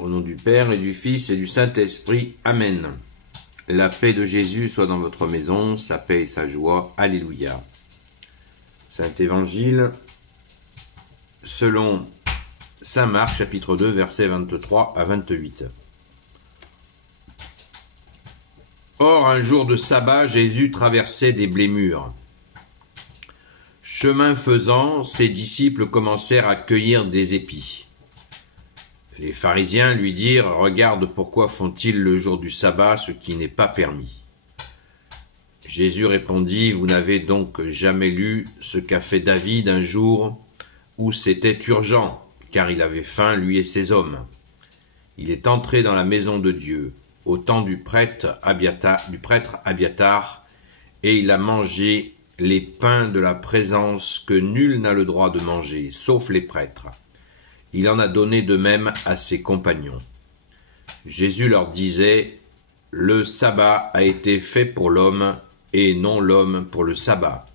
Au nom du Père et du Fils et du Saint-Esprit. Amen. La paix de Jésus soit dans votre maison, sa paix et sa joie. Alléluia. Saint Évangile selon Saint Marc, chapitre 2, versets 23 à 28. Or, un jour de sabbat, Jésus traversait des blés mûrs. Chemin faisant, ses disciples commencèrent à cueillir des épis. Les pharisiens lui dirent « Regarde, pourquoi font-ils le jour du sabbat ce qui n'est pas permis ?» Jésus répondit « Vous n'avez donc jamais lu ce qu'a fait David un jour où c'était urgent, car il avait faim, lui et ses hommes. Il est entré dans la maison de Dieu, au temps du prêtre Abiatar, et il a mangé les pains de la présence que nul n'a le droit de manger, sauf les prêtres. Il en a donné de même à ses compagnons. Jésus leur disait, « Le sabbat a été fait pour l'homme, et non l'homme pour le sabbat.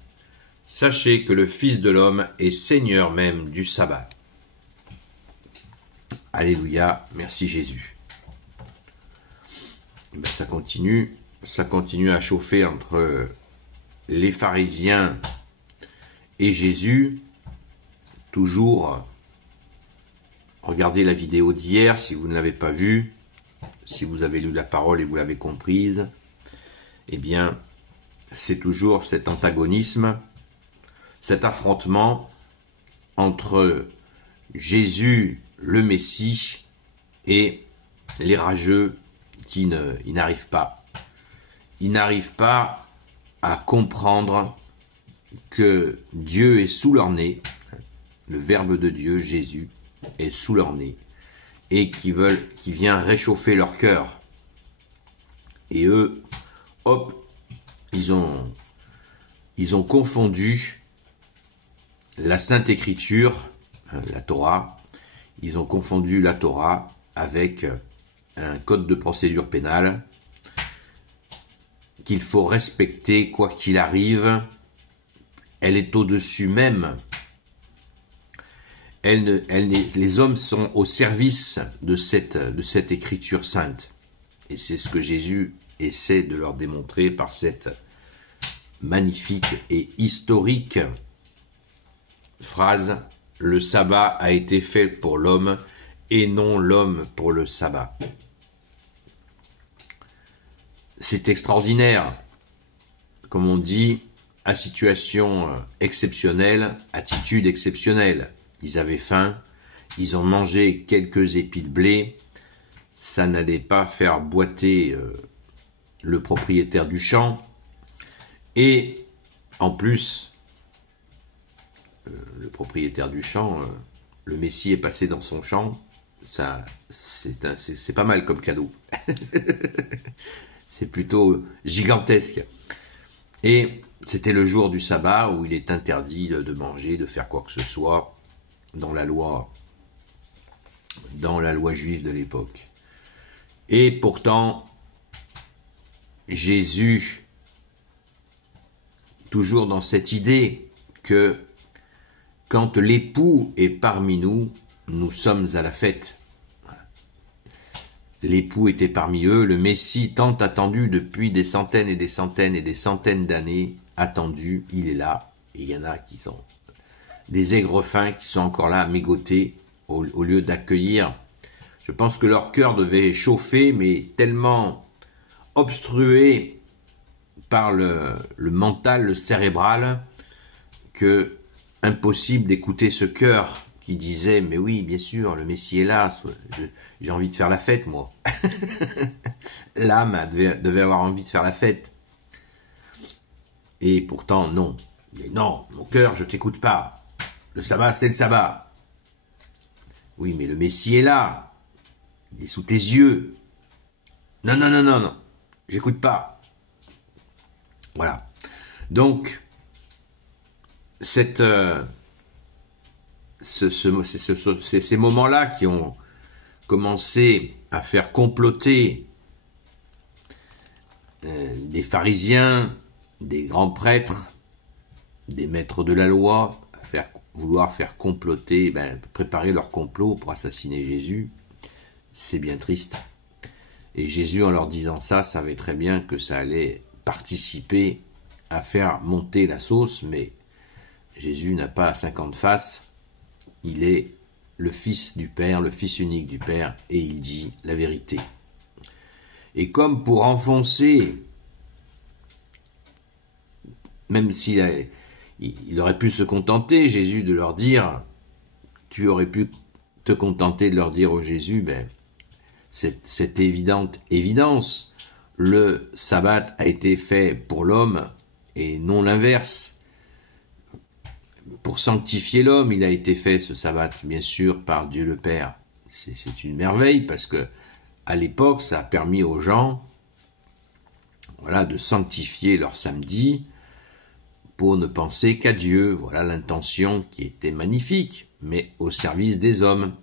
Sachez que le Fils de l'homme est Seigneur même du sabbat. » Alléluia, merci Jésus. Et bien, ça continue à chauffer entre les pharisiens et Jésus. Toujours, regardez la vidéo d'hier si vous ne l'avez pas vue, si vous avez lu la parole et vous l'avez comprise. Eh bien, c'est toujours cet antagonisme, cet affrontement entre Jésus, le Messie, et les rageux qui n'arrivent pas. Ils n'arrivent pas à comprendre que Dieu est sous leur nez, le Verbe de Dieu, Jésus, est sous leur nez, et qui vient réchauffer leur cœur. Et eux, hop, ils ont confondu la Sainte Écriture, la Torah, ils ont confondu la Torah avec un code de procédure pénale qu'il faut respecter quoi qu'il arrive. Elle est au-dessus même. Les hommes sont au service de cette écriture sainte. Et c'est ce que Jésus essaie de leur démontrer par cette magnifique et historique phrase « Le sabbat a été fait pour l'homme et non l'homme pour le sabbat ». C'est extraordinaire. Comme on dit, à situation exceptionnelle, attitude exceptionnelle. Ils avaient faim, ils ont mangé quelques épis de blé, ça n'allait pas faire boiter le propriétaire du champ, et en plus, le propriétaire du champ, le Messie est passé dans son champ, c'est pas mal comme cadeau, c'est plutôt gigantesque, et c'était le jour du sabbat où il est interdit de manger, de faire quoi que ce soit, dans la loi juive de l'époque. Et pourtant, Jésus, toujours dans cette idée que quand l'époux est parmi nous, nous sommes à la fête. L'époux était parmi eux, le Messie tant attendu depuis des centaines et des centaines et des centaines d'années, attendu, il est là, et il y en a qui sont des aigrefins qui sont encore là à mégoter au lieu d'accueillir. Je pense que leur cœur devait chauffer, mais tellement obstrué par le mental, le cérébral, que impossible d'écouter ce cœur qui disait « Mais oui, bien sûr, le Messie est là, j'ai envie de faire la fête, moi. » L'âme devait avoir envie de faire la fête. Et pourtant, non. Mais non, mon cœur, je t'écoute pas. Le sabbat, c'est le sabbat. Oui, mais le Messie est là. Il est sous tes yeux. Non, non, non, non, non. J'écoute pas. Voilà. Donc, c'est ces moments-là qui ont commencé à faire comploter des pharisiens, des grands prêtres, des maîtres de la loi, vouloir faire comploter, préparer leur complot pour assassiner Jésus. c'est bien triste. Et Jésus, en leur disant ça, savait très bien que ça allait participer à faire monter la sauce, mais Jésus n'a pas 50 faces, il est le Fils du Père, le Fils unique du Père, et il dit la vérité. Et comme pour enfoncer, même s'il aurait pu se contenter, Jésus, de leur dire, tu aurais pu te contenter de leur dire au Jésus, cette évidente évidence, le sabbat a été fait pour l'homme et non l'inverse. Pour sanctifier l'homme, il a été fait ce sabbat, bien sûr, par Dieu le Père. C'est une merveille parce que à l'époque, ça a permis aux gens, voilà, de sanctifier leur samedi pour ne penser qu'à Dieu. Voilà l'intention qui était magnifique, mais au service des hommes.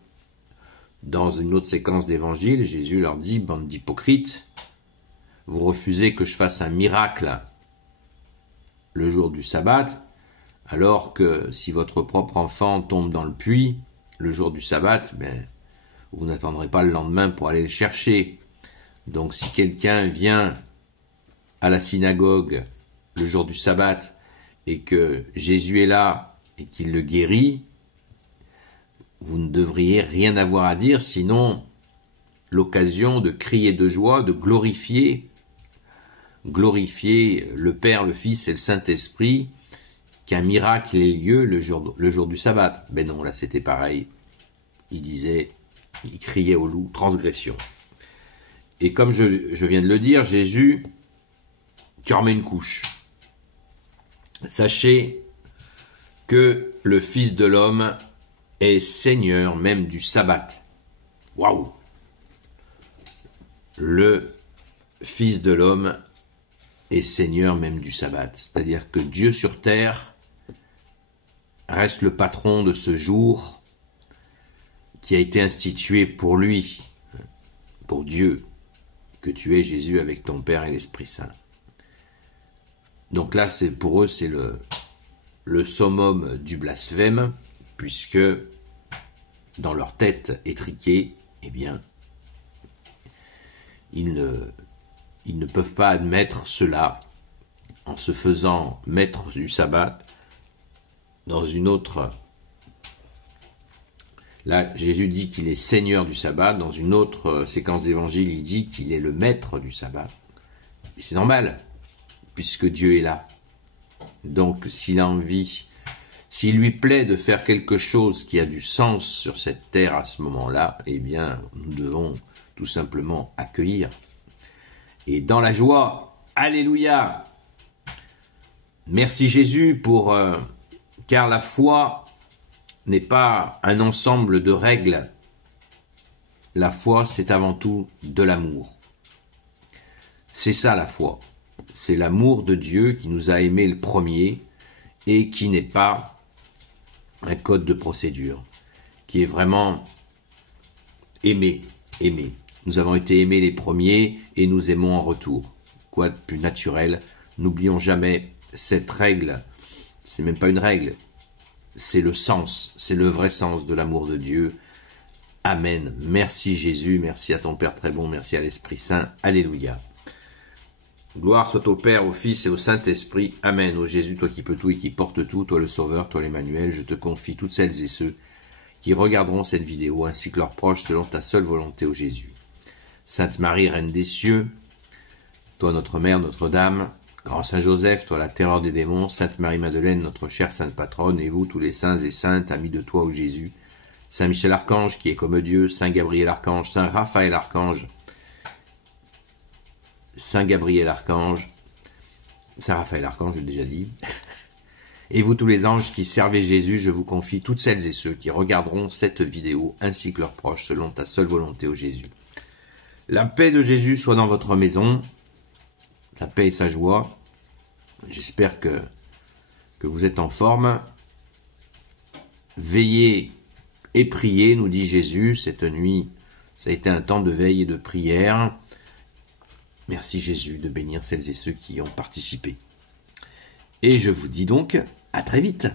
Dans une autre séquence d'évangile, Jésus leur dit, bande d'hypocrites, vous refusez que je fasse un miracle le jour du sabbat, alors que si votre propre enfant tombe dans le puits le jour du sabbat, vous n'attendrez pas le lendemain pour aller le chercher. Donc si quelqu'un vient à la synagogue le jour du sabbat et que Jésus est là et qu'il le guérit, vous ne devriez rien avoir à dire, sinon l'occasion de crier de joie, de glorifier le Père, le Fils et le Saint-Esprit, qu'un miracle ait lieu le jour du sabbat. Ben non, là c'était pareil. Il criait au loup, transgression. Et comme je viens de le dire, Jésus, tu remets une couche. Sachez que le Fils de l'homme est Seigneur même du sabbat. Waouh! Le Fils de l'homme est Seigneur même du sabbat. C'est-à-dire que Dieu sur terre reste le patron de ce jour qui a été institué pour lui, pour Dieu, que tu es Jésus avec ton Père et l'Esprit Saint. Donc là, pour eux, c'est le summum du blasphème, puisque dans leur tête étriquée, eh bien, ils ne peuvent pas admettre cela en se faisant maître du sabbat. Dans une autre, là, Jésus dit qu'il est Seigneur du sabbat. Dans une autre séquence d'évangile, il dit qu'il est le maître du sabbat. Et c'est normal, puisque Dieu est là. Donc, s'il a envie, s'il lui plaît de faire quelque chose qui a du sens sur cette terre à ce moment-là, eh bien, nous devons tout simplement accueillir. Et dans la joie, alléluia! Merci Jésus car la foi n'est pas un ensemble de règles. La foi, c'est avant tout de l'amour. C'est ça la foi. C'est l'amour de Dieu qui nous a aimés le premier et qui n'est pas un code de procédure, qui est vraiment aimer. Nous avons été aimés les premiers et nous aimons en retour. Quoi de plus naturel? N'oublions jamais cette règle. C'est même pas une règle. C'est le sens, c'est le vrai sens de l'amour de Dieu. Amen. Merci Jésus, merci à ton Père très bon, merci à l'Esprit Saint. Alléluia. Gloire soit au Père, au Fils et au Saint-Esprit. Amen. Ô Jésus, toi qui peux tout et qui portes tout, toi le Sauveur, toi l'Emmanuel, je te confie toutes celles et ceux qui regarderont cette vidéo, ainsi que leurs proches, selon ta seule volonté, ô Jésus. Sainte Marie, Reine des cieux, toi notre Mère, notre Dame, Grand Saint Joseph, toi la terreur des démons, Sainte Marie-Madeleine, notre chère Sainte Patronne, et vous tous les saints et saintes, amis de toi, ô Jésus, Saint Michel Archange, qui est comme Dieu, Saint Gabriel Archange, Saint Raphaël Archange, Saint Gabriel Archange, Saint Raphaël Archange, j'ai déjà dit, et vous tous les anges qui servez Jésus, je vous confie toutes celles et ceux qui regarderont cette vidéo, ainsi que leurs proches, selon ta seule volonté, ô Jésus. La paix de Jésus soit dans votre maison, sa paix et sa joie. J'espère que vous êtes en forme. Veillez et priez, nous dit Jésus. Cette nuit, ça a été un temps de veille et de prière. Merci Jésus de bénir celles et ceux qui y ont participé. Et je vous dis donc à très vite.